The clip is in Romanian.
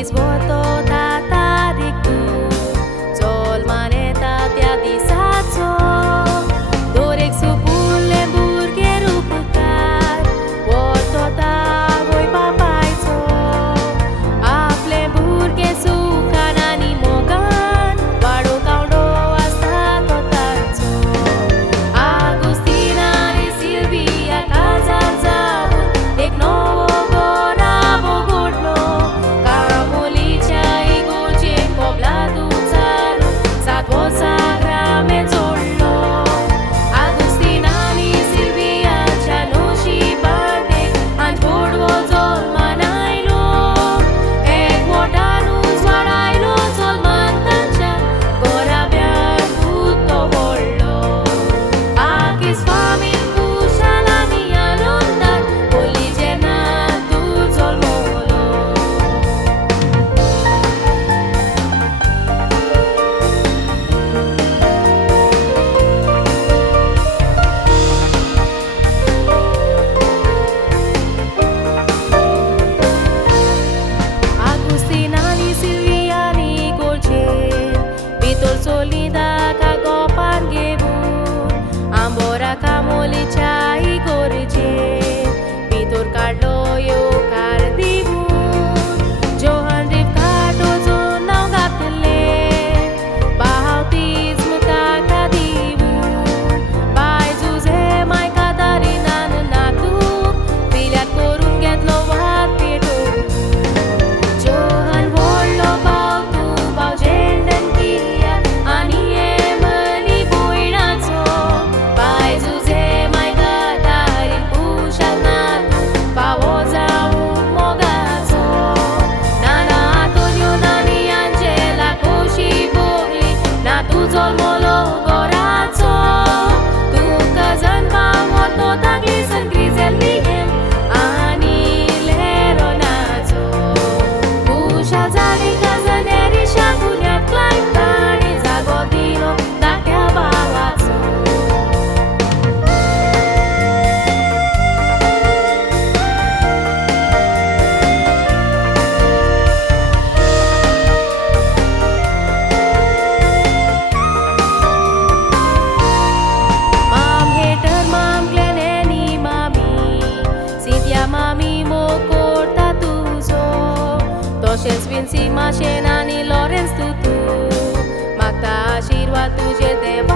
Disboto tatarikku Jol maneta tia disaco Dorek supul lembur keru pekar Boto ta voi papaico Ap lembur ke sukanani mogan Wado kaudo asta totaco Agustina ni Silvia kazar zaun Ek novo gora bogodno Solida kagopan gebun Ambora kamoli chai gorje Pitur kadlo yo kardibun Johan rif kato zo nau gatele Bahautis muta kadibun Bai zuze mai katarinan natu Piliat korun get lo wat petu Johan vollo bau tu bau jenden kia Toshes Vinci Mashenani Lawrence Tutu Magta Ashirwad tuje dev